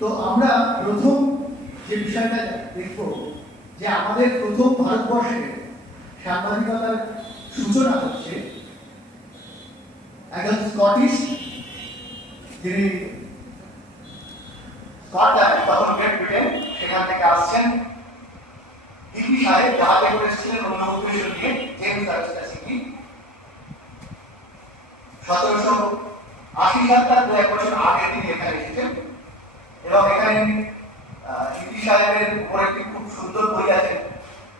তো আমরা প্রথম যে বিষয়টা দেখব যে আমাদের প্রথম ভারতবর্ষে সাংবাদিকতার সূচনা হচ্ছে একজন স্কটিশ, যিনি স্কটল্যান্ড তখন গ্রেট ব্রিটেন সেখান থেকে আসছেন, হিপি সাহেব জাহাজে করে এসেছিলেন অন্য উদ্দেশ্য নিয়ে, জেমস আর্মস্ট্রং। 1780 সাল তার 2-1 বছর আগে তিনি এখানে এসেছেন এবং এখানে হিপি সাহেবের উপর একটি খুব সুন্দর বই আছে।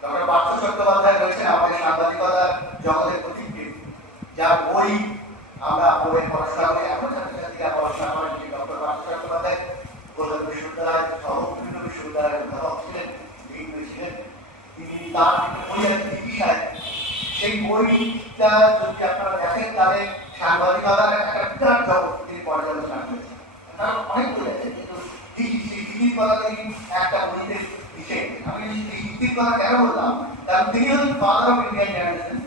ডক্টর পার্থ চট্টোপাধ্যায় রয়েছেন আমাদের সাংবাদিকতার জগতের প্রতিনিধি, যার বই আমরা পড়ে পড়াশোনা করি, এখন ছাত্রছাত্রীরা পড়াশোনা করেন। ডক্টর পার্থ চট্টোপাধ্যায় কলকাতা বিশ্ববিদ্যালয় সহ বিভিন্ন বিশ্ববিদ্যালয়ের অধ্যাপক ছিলেন, ডিন হয়েছিলেন। তিনি তার বই আছে হিপি সাহেব, সেই বইটা যদি আপনারা দেখেন তাহলে সাংবাদিকতার একটা বিরাট জগৎ তিনি পর্যালোচনা করেছেন। তার অনেক বই আছে, কিন্তু হিপির কথা তিনি একটা বইতে লিখেছেন। আমি এই হিপির কথা কেন বললাম, কারণ তিনি হলেন ফাদার অফ ইন্ডিয়ান জার্নালিজম।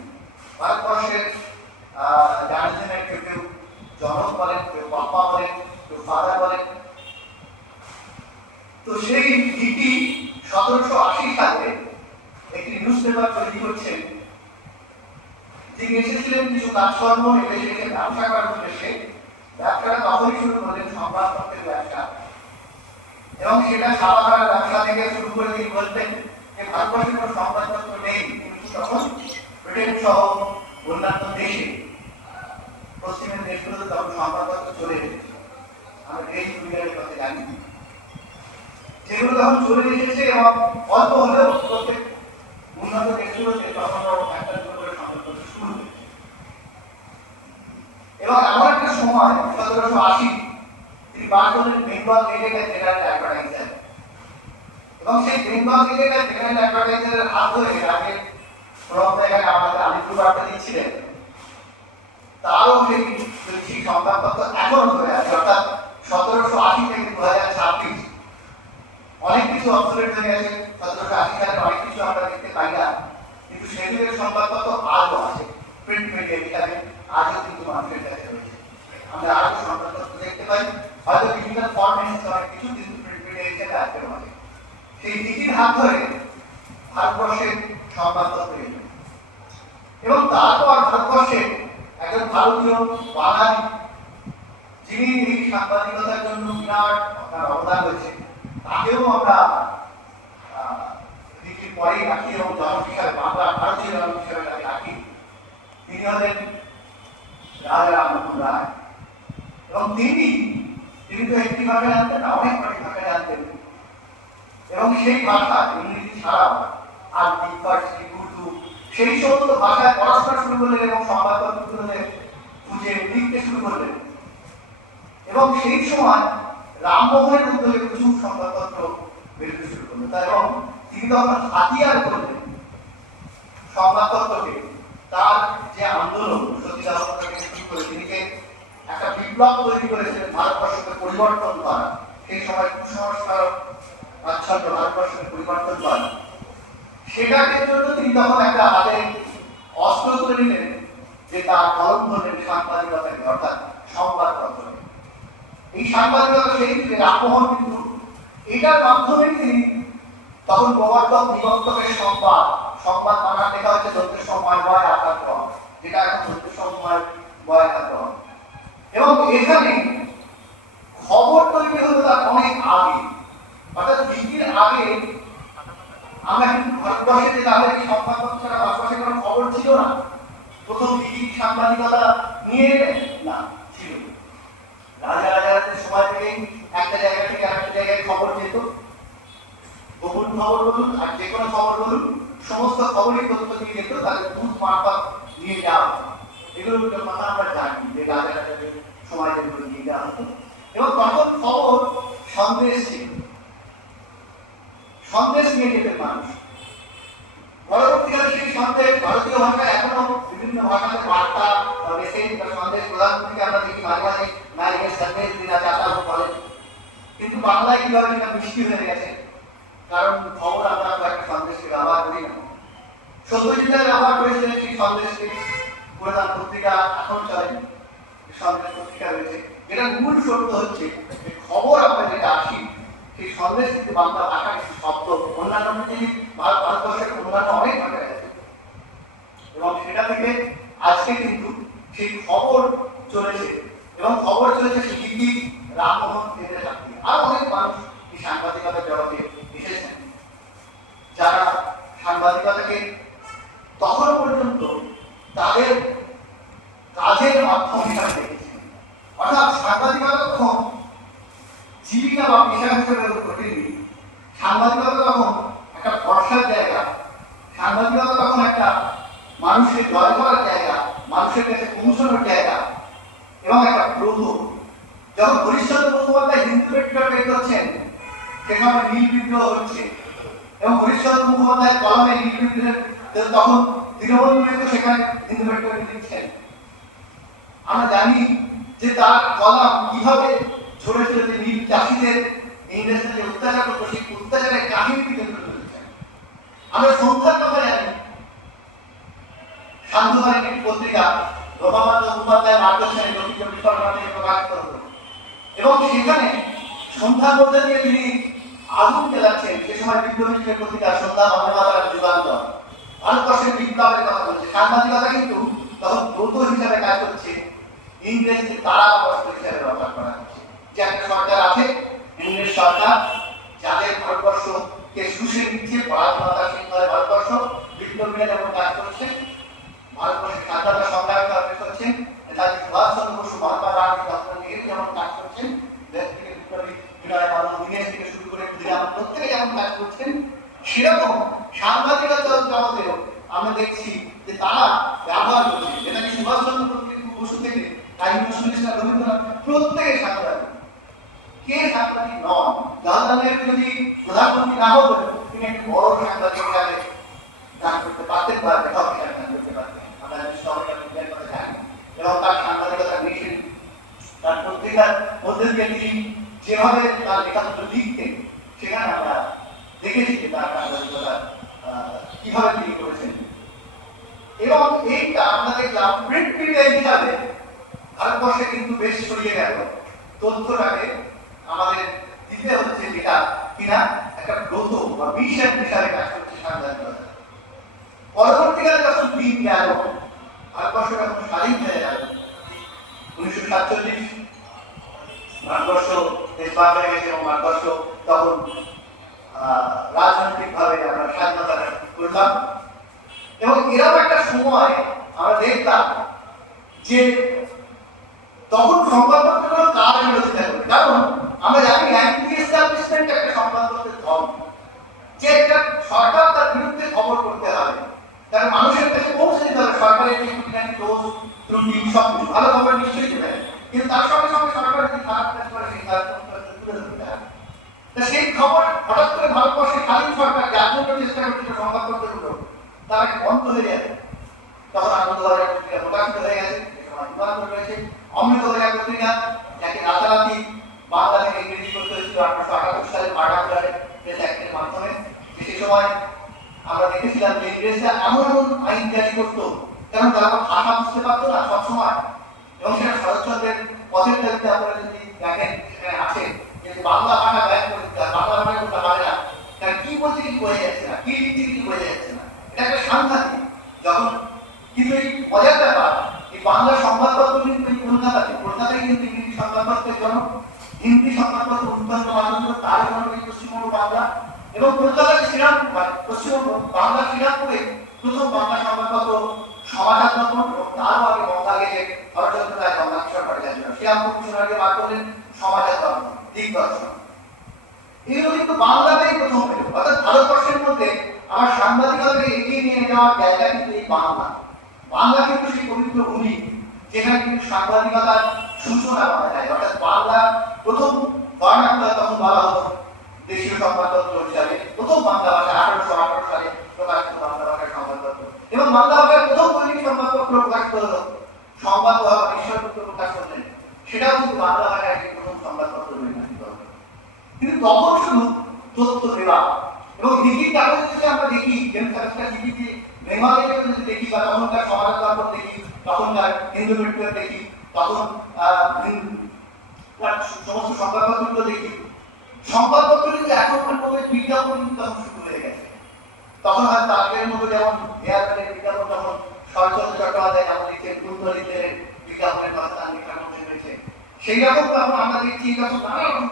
ভারতবর্ষের জার্নালিজমের কেউ কেউ জনক বলেন, কেউ পাপ্পা বলেন, কেউ ফাদার বলেন। তো সেই হিপি 1780 সালে একটি নিউজ পেপার তৈরি করছেন। তিনি এসেছিলেন কিছু কাজকর্ম এসে ব্যবসা করার উদ্দেশ্যে। ব্যবসাটা তখনই শুরু করলেন সংবাদপত্রের ব্যবসা, এবং সেটা ছাপাখানার ব্যবসা থেকে শুরু করে তিনি বলতেন যে ভারতবর্ষের কোনো সংবাদপত্র নেই, কিন্তু তখন ব্রিটেন সহ অন্যান্য দেশে, পশ্চিমের দেশগুলোতে তখন সংবাদপত্র চলে এসেছে। আমরা গ্রেট ব্রিটেনের কথা জানি, যেগুলো তখন চলে এসেছে এবং অল্প হলেও প্রত্যেক উন্নত দেশগুলোতে তখনও একটা করে সংবাদপত্র শুরু হয়েছে। এবং এমন একটা সময় 1780 তিনি বার করলেন বেঙ্গল গেজেটের জেনারেল অ্যাডভার্টাইজার, এবং সেই বেঙ্গল গেজেটের জেনারেল অ্যাডভার্টাইজারের হাত ধরে আগে এখানে আমাদের আলিপুরবার্তা দিচ্ছিলেন, তারও সেই সংবাদপত্র এখনো ধরে আছে। অর্থাৎ 1780 থেকে 2026 অনেক কিছু অবসলেট হয়ে গেছে। 1780 সালের অনেক কিছু আমরা দেখতে পাই না, কিন্তু সেগুলোর সংবাদপত্র আজও আছে প্রিন্ট মিডিয়া হিসাবে, আজও কিন্তু মানুষের কাছে রয়েছে। আমরা আরো সংবাদপত্র দেখতে পাই, হয়তো ডিজিটাল ফর্মে অনেক কিছু, কিন্তু প্রিন্ট মিডিয়া হিসেবে আজকের আছে। সেই নীতির হাত ধরে ভারতবর্ষের সংবাদপত্র এল, এবং তারপর ভারতবর্ষে একজন ভারতীয় বাঙালি, যিনি এই সাংবাদিকতার জন্য বিরাট আপনার অবদান হয়েছে, তাকেও আমরা নীতির পরেই রাখি এবং জনক হিসাবে, বাংলা ভারতীয় জনক হিসাবে তাকে রাখি। তিনি হলেন রাজা রামমোহন রায়। এবং তিনি তো একটি ভাষা জানতেন না, অনেক কটি ভাষা জানতেন, এবং সেই ভাষা ইংরেজি ছাড়াও আরবি, ফার্সি, উর্দু, সেই সমস্ত ভাষায় পড়াশোনা শুরু করলেন এবং সংবাদপত্রগুলোতে খুঁজে লিখতে শুরু করলেন। এবং সেই সময় রামমোহনের উদ্যোগে প্রচুর সংবাদপত্র বেরোতে শুরু করলেন, এবং তিনি তখন হাতিয়ার করলেন সংবাদপত্রকে। তার যে আন্দোলন সতীদাহ থেকে শুরু করে তিনি যে একটা বিপ্লব তৈরি করেছিলেন ভারতবর্ষকে পরিবর্তন করা, সেই সময় কুসংস্কার আচ্ছন্ন ভারতবর্ষকে পরিবর্তন করা, সেটার জন্য তিনি তখন একটা হাতে অস্ত্র তুলে নিলেন, যে তার কলম ধরলেন সাংবাদিকতাকে, অর্থাৎ সংবাদপত্র। এই সাংবাদিকতা সেই থেকে রামমোহন কিন্তু এটার মাধ্যমেই তিনি তখন প্রবর্তক বিবর্তকের সংবাদ বানান লেখা হচ্ছে দৈত্য সময় বয় আকার ক্রম, যেটা এখন দৈত্য সময় বয় আকার ক্রম। এবং এখানে খবর তৈরি হলো তার অনেক আগে, অর্থাৎ বিকির আগে আমরা কিন্তু ভারতবর্ষে যে তাদের এই সংবাদপত্র ছাড়া ভারতবর্ষে কোনো খবর ছিল না। প্রথম বিকির সাংবাদিকতা নিয়ে না ছিল, রাজাদের সময় থেকে একটা জায়গা থেকে আরেকটা জায়গায় খবর যেত, গোপন খবর বলুন আর যে কোনো খবর বলুন, সমস্ত খবরই তথ্য দিয়ে যেত, তাদের দূত মারফত নিয়ে যাওয়া। এগুলো কথা আমরা জানি যে রাজাদের সময় যেগুলো নিয়ে যাওয়া হতো। এবং তখন খবর সন্দেশ ছিল, সন্দেশ নিয়ে যেতেন মানুষ। পরবর্তীকালে সেই সন্দেশ ভারতীয় ভাষায় এখনো বিভিন্ন ভাষাতে বার্তা বা মেসেজ বা সন্দেশ প্রদান থেকে আমরা দেখি মাঝে মাঝে নারীকে সন্দেশ দিনা চাতা বলেন, কিন্তু বাংলায় কিভাবে এটা মিষ্টি হয়ে গেছে, কারণ খবর আমরা একটা সন্দেশকে ব্যবহার করি না। সত্যজিৎ রায় ব্যবহার করেছিলেন সেই সন্দেশকে, প্রধান পত্রিকা এখন চলে, সন্দেশ পত্রিকা রয়েছে। এটার মূল সত্য হচ্ছে যে খবর আমরা যেটা আসি পরিস্থিতি বাংলা ভাষা কিছু শব্দ অন্যান্য ভারতবর্ষের অন্যান্য অনেক ভাষায় আছে এবং সেটা থেকে আজকে কিন্তু সেই খবর চলেছে এবং খবর চলেছে শিল্পী রামমোহন কেন্দ্রের হাত দিয়ে। আর অনেক মানুষ এই সাংবাদিকতার জগতে এসেছেন যারা সাংবাদিকতাকে তখন পর্যন্ত তাদের কাজের মাধ্যম হিসাবে দেখেছেন। অর্থাৎ সাংবাদিকতা তখন জীবিকা বা পেশা হিসেবে ঘটেনি। সাংবাদিকতা তখন একটা ভরসার জায়গা, সাংবাদিকতা তখন একটা মানুষের জয় করার জায়গা, মানুষের কাছে পৌঁছানোর জায়গা এবং একটা ব্রত। যখন হরিশ্চন্দ্র মুখোপাধ্যায় হিন্দু পেট্রোল বের করছেন সেখানে নীল বিদ্রোহ হচ্ছে এবং হরিশ্চন্দ্র মুখোপাধ্যায় কলমে নীল বিদ্রোহের তখন দীনবন্ধু মিত্র সেখানে হিন্দু পেট্রোল লিখছেন। আমরা জানি যে তার কলম কিভাবে ছড়েছিল যে নীল চাষিদের ইংরেজদের যে অত্যাচার করতো সেই অত্যাচারের কাহিনী তুলে ধরেছেন। আমরা সংখ্যার কথা জানি, সান্ধ্যকালীন একটি পত্রিকা রমাকান্ত মুখোপাধ্যায় মার্গদর্শনে দক্ষিণ চব্বিশ পরগনা থেকে প্রকাশিত হল এবং সেখানে সন্ধ্যার মধ্যে দিয়ে তিনি আগুন জ্বালাচ্ছেন। সে সময় বিদ্রোহী পত্রিকা সন্ধ্যা মানবতার যুগান্তর ভারতবর্ষের বিপ্লবের কথা বলছে। সাংবাদিকতা কিন্তু তখন ব্রত হিসাবে কাজ করছে, ইংরেজকে তারা অবস্থ হিসাবে ব্যবহার করা হচ্ছে। যে একটা সরকার আছে ইংরেজ সরকার, যাদের ভারতবর্ষকে শুষে নিচ্ছে, পরাধীনতা সিংহলে ভারতবর্ষ বিপ্লবীরা যেমন কাজ করছে, ভারতবর্ষের স্বাধীনতা সংগ্রামে কাজ করছেন, নেতাজি সুভাষচন্দ্র বসু, মহাত্মা গান্ধী, ডক্টর নেহেরু যেমন কাজ করছেন, দেশ থেকে বিপ্লবী বিনয় বাদল দীনেশ থেকে শুরু করে ক্ষুদিরাম প্রত্যেকে যেমন কাজ করছেন, সেরকম সাংবাদিকতা জগতেও আমরা দেখছি যে তারা ব্যবহার করছে। নেতাজি সুভাষচন্দ্র বসু থেকে কাজী নজরুল ইসলাম, রবীন্দ্রনাথ প্রত্যেকে সাংবাদিক। কে সাংবাদিক নন? জওহরলাল নেহরু যদি প্রধানমন্ত্রী না হতেন তিনি একটি বড় সাংবাদিক হিসাবে কাজ করতে পারতেন বা লেখক হিসাবে কাজ করতে পারতেন। আমরা সরকার বিজ্ঞান কথা জানি এবং তার সাংবাদিকতা মিশন তার পত্রিকার মধ্যে দিয়ে তিনি যেভাবে তার লেখাগুলো লিখতেন সেখানে আমরা দেখেছি যে তার সাংবাদিকতা কিভাবে তিনি করেছেন। এবং এইটা আমরা দেখলাম প্রিন্ট মিডিয়া হিসাবে ভারতবর্ষে কিন্তু বেশ ছড়িয়ে গেল। তথ্যটাকে আমাদের দিতে হচ্ছে যেটা কিনা একটা ব্রত বা মিশন হিসাবে কাজ করছে সাংবাদিকতা। পরবর্তীকালে যখন দিন গেল, ভারতবর্ষ যখন স্বাধীন হয়ে গেল 1947, ভারতবর্ষ দেশভাগ হয়ে গেছে এবং ভারতবর্ষ তখন রাজনৈতিক ভাবে আমরা স্বাধীনতা করলাম এবং এরকম একটা সময় আমরা দেখলাম যে তখন সংবাদপত্রগুলো কার বিরোধিতা করে। কারণ আমরা জানি অ্যান্টি এস্টাবলিশমেন্ট একটা সংবাদপত্রের ধর্ম, যে একটা সরকার তার বিরুদ্ধে খবর করতে হবে, তার মানুষের কাছে পৌঁছে দিতে হবে সরকারের যে খুঁটিনাটি দোষ ত্রুটি সব কিছু। ভালো খবর নিশ্চয়ই দেবে, কিন্তু তার সঙ্গে সঙ্গে সরকার যদি খারাপ কাজ করে সেই খারাপ তুলে ধরতে হবে। সেই খবর হঠাৎ করে ভারতবর্ষের স্বাধীন সরকার যার জন্য চেষ্টা করছিল সংবাদপত্রগুলো তারা বন্ধ হয়ে যাবে। তখন আনন্দবাজার পত্রিকা প্রকাশিত হয়ে গেছে, রয়েছে অমৃতবাজার পত্রিকা, যাকে রাতারাতি বাংলা থেকে ইংরেজি করতে হয়েছিল 1878 সালে পাঠাগারে প্রেস অ্যাক্টের মাধ্যমে। সেই সময় আমরা দেখেছিলাম যে ইংরেজরা এমন এমন আইন জারি করতো কারণ তারা ভাষা বুঝতে পারতো না সবসময়, এবং সেটা শরৎচন্দ্রের পথের দাবিতে আপনারা যদি দেখেন সেখানে আছে যে বাংলা ভাষা ব্যয় করে দিতে হয়, বাংলা ভাষা বলতে পারে না, তারা কি বলছে কি বোঝা যাচ্ছে না, কি লিখছে কি বোঝা যাচ্ছে না। এটা একটা সাংঘাতিক। যখন কিন্তু এই মজার ব্যাপার, এই বাংলা সংবাদপত্র কিন্তু কলকাতায় কিন্তু ইংরেজি সংবাদপত্রের জন্য, হিন্দি সংবাদপত্র উৎপন্ন মানদণ্ড তার জন্য এই পশ্চিমবঙ্গ বাংলা এবং কলকাতার শ্রীরামপুর, পশ্চিমবঙ্গ বাংলা শ্রীরামপুরে প্রথম বাংলা সংবাদপত্র সমাচার দর্পণ এবং তারও আগে বঙ্গা গেজেট শরৎচন্দ্র রায় গঙ্গা কিশোর ভট্টাচার্য, শ্রীরামপুর মিশনারিকে বার করলেন সমাচার দর্পণ, দিগদর্শন। এগুলো কিন্তু বাংলাতেই প্রথম হলো। অর্থাৎ ভারতবর্ষের মধ্যে আমার সাংবাদিকতাকে এগিয়ে নিয়ে যাওয়ার জায়গা কিন্তু এই বাংলা। বাংলা কিন্তু সেই পবিত্র ভূমি যেখানে কিন্তু সাংবাদিকতার সূচনা পাওয়া যায়। অর্থাৎ বাংলা প্রথম বর্ণাকুলা তখন বলা হতো দেশীয় সংবাদপত্র হিসাবে, প্রথম বাংলা ভাষা 1818 সালে প্রকাশিত বাংলা ভাষার সংবাদপত্র, এবং বাংলা ভাষার প্রথম দৈনিক সংবাদপত্র প্রকাশিত হলো সংবাদ ঈশ্বরপুত্র প্রকাশ করলেন, সেটাও কিন্তু বাংলা ভাষার একটি প্রথম সংবাদপত্র পরিণত হলো। কিন্তু তখন শুধু তথ্য দেওয়া এবং লিখিত কাগজে যদি আমরা দেখি, লিখিত বেঙ্গলিতে যদি দেখি বা তখনকার সমাচার দর্পণ দেখি, তখনকার হিন্দু পেট্রোল দেখি, তখন সমস্ত সংবাদপত্রগুলো দেখি, সংবাদপত্র কিন্তু এখনকার মধ্যে বিজ্ঞাপন তখন শুরু হয়ে গেছে। তখন হয়তো আগের মতো যেমন এয়ারটেলের বিজ্ঞাপন, তখন শরৎচন্দ্র চট্টোপাধ্যায় যেমন লিখছেন কুন্তলিতের বিজ্ঞাপনের কথা তার লেখার মধ্যে রয়েছে, সেই রকম তখন আমরা দেখছি তখন নানা রকম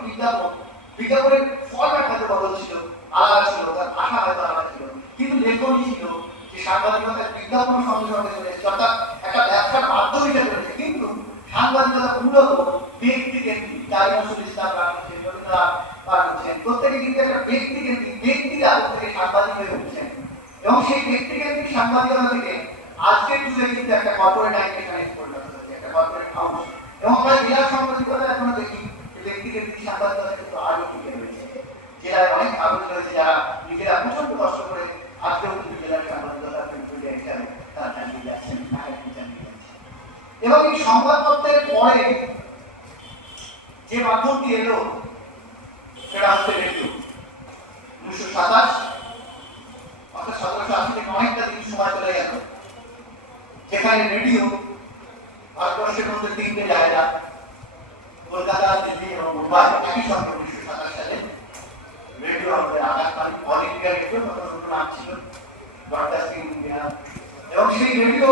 বিজ্ঞাপনের ফর্ম্যাট হয়তো বদল ছিল, আলাদা ছিল, তার ভাষা হয়তো আলাদা ছিল, কিন্তু লেখনই ছিল যে সাংবাদিকতার বিজ্ঞাপন সঙ্গে সঙ্গে চলে এসেছে, অর্থাৎ একটা ব্যবসার মাধ্যম হিসেবে রয়েছে। কিন্তু সাংবাদিকতা মূলত ব্যক্তিকেন্দ্রিক, যাই নজরুল ইসলাম রাখছেন, রবীন্দ্রনাথ পাচ্ছেন, প্রত্যেকে কিন্তু একটা ব্যক্তিকেন্দ্রিক, ব্যক্তিরা থেকে সাংবাদিক হয়ে উঠছেন। এবং সেই ব্যক্তিকেন্দ্রিক সাংবাদিকতা থেকে আজকের যুগে কিন্তু একটা কর্পোরেট আইডেন্টিটি পরিণত হয়েছে, একটা কর্পোরেট হাউস। এবং আমরা জেলা সাংবাদিকতা এখনো দেখি ব্যক্তিকেন্দ্রিক সাংবাদিকতা কিন্তু আরো টিকে রয়েছে। জেলায় অনেক কাগজ রয়েছে যারা নিজেরা প্রচন্ড কষ্ট করে আজকেও কিন্তু জেলার সাংবাদিকতা হিসাবে তারা চালিয়ে যাচ্ছেন, চালিয়ে যাচ্ছেন। এবং এই সংবাদপত্রের পরে যে মাধ্যমটি এলো সেটা হচ্ছে রেডিও। 1927 অর্থাৎ 1780 থেকে অনেকটা দিন সময় চলে গেল যেখানে রেডিও ভারতবর্ষের মধ্যে তিনটে জায়গা, কলকাতা, দিল্লি এবং মুম্বাই, একই সঙ্গে 1927 সালে রেডিও আমাদের আকাশবাণী, অল ইন্ডিয়া রেডিও, তখন নাম ছিল ব্রডকাস্টিং ইন্ডিয়া। এবং সেই রেডিও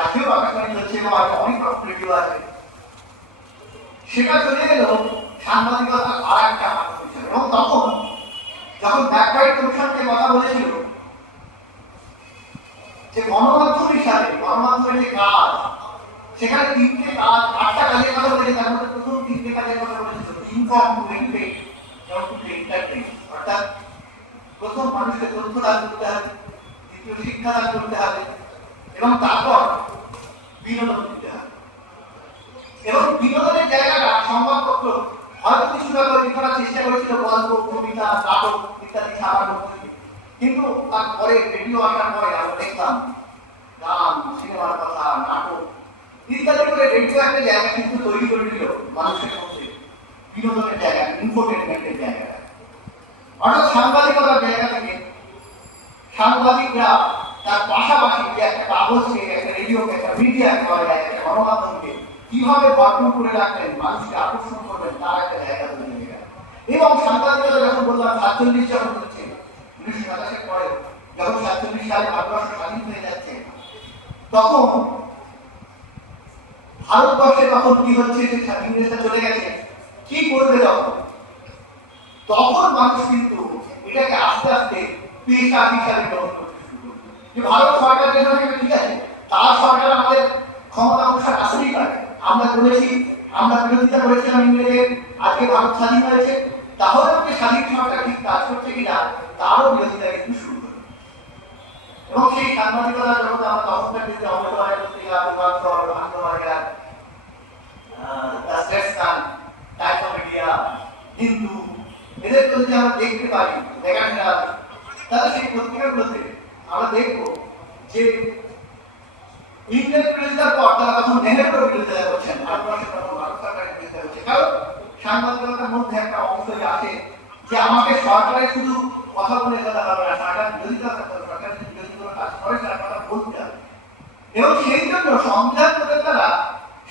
আজকেও আকাশবাণী চলছে এবং আজকে অনেক রকম রেডিও আছে। সেটা চলে গেল সাংবাদিকতার আর একটা মাধ্যম হিসেবে। এবং তখন যখন ব্যাকওয়ার্ড কমিশনকে কথা বলেছিল যে গণমাধ্যম হিসাবে গণমাধ্যমের যে কাজ, সেখানে তিনটে কাজ, 8টা কাজের কথা বলেছে, তার মধ্যে প্রথম তিনটে কাজের কথা বলেছিল ইনফর্ম, টু এডুকেট এবং টু এন্টারটেইন। অর্থাৎ প্রথম মানুষকে তথ্য দান করতে হবে, দ্বিতীয় শিক্ষা দান করতে হবে এবং তারপর বিনোদন দিতে হবে। এবং বিনোদনের জায়গাটা সংবাদপত্র হয়তো কিছুটা তৈরি করার চেষ্টা করেছিল, গল্প, কবিতা, নাটক ইত্যাদি ছাড়ার মধ্যে। কিন্তু তারপরে রেডিও আসার পরে আমরা দেখলাম গান, সিনেমার কথা, নাটক ইত্যাদি করে রেডিও একটা জায়গা কিন্তু তৈরি করে দিল মানুষের মধ্যে, বিনোদনের জায়গা, ইনফোটেনমেন্টের জায়গা। অর্থাৎ সাংবাদিকতার জায়গা থেকে সাংবাদিকরা তার পাশাপাশি যে একটা কাগজকে, একটা রেডিওকে, একটা মিডিয়াকে বলা যায়, একটা গণমাধ্যমকে কিভাবে ভরপুর করে রাখবেন, মানুষকে আকর্ষণ করবেন, তার একটা জায়গা তৈরি হয়ে গেল। এবং সাংবাদিকতা যখন বললাম 47 যখন হচ্ছে, 1927 পরে যখন 47 সালে ভারতবর্ষ স্বাধীন হয়ে যাচ্ছে, তখন ভারতবর্ষে তখন কি হচ্ছে যে ইংরেজরা চলে গেছে, কি করবে তখন মানুষ কিন্তু এটাকে আস্তে আস্তে পেশা হিসাবে গ্রহণ করতে শুরু করবে। যে ভারত সরকার যেখানে ঠিক আছে, তার সরকার আমাদের ক্ষমতা অনুসার আসতেই পারে। আমরা বলেছি, আমরা বিরোধিতা করেছিলাম ইংরেজের, আজকে ভারত স্বাধীন হয়েছে, তাহলে আমাকে স্বাধীন সরকার ঠিক কাজ করছে কিনা তারও বিরোধিতা কিন্তু শুরু করে। এবং সেই সাংবাদিকতা জগতে আমরা তখনকার দিনে Amritabazar Patrika, Jugantar, Anandabazar, Times of India, Hindu, এদের যদি আমরা দেখতে পারি, দেখাশোনা, তাহলে সেই পত্রিকাগুলোতে আমরা দেখবো যে ইংরেজ বিরোধিতার পর তারা তখন নেহেরুর বিরোধিতা করছেন, ভারতবর্ষের তখন ভারত সরকারের বিরোধিতা করছে। কারণ সাংবাদিকতার মধ্যে একটা অংশ আসে যে আমাকে সরকারের শুধু কথা বলে কথা হবে না, সরকার বিরোধিতা করতে হবে, সরকার যদি বিরোধী কোনো কাজ করে তার কথা বলতে হবে। এবং সেই জন্য সংবিধান প্রণেতারা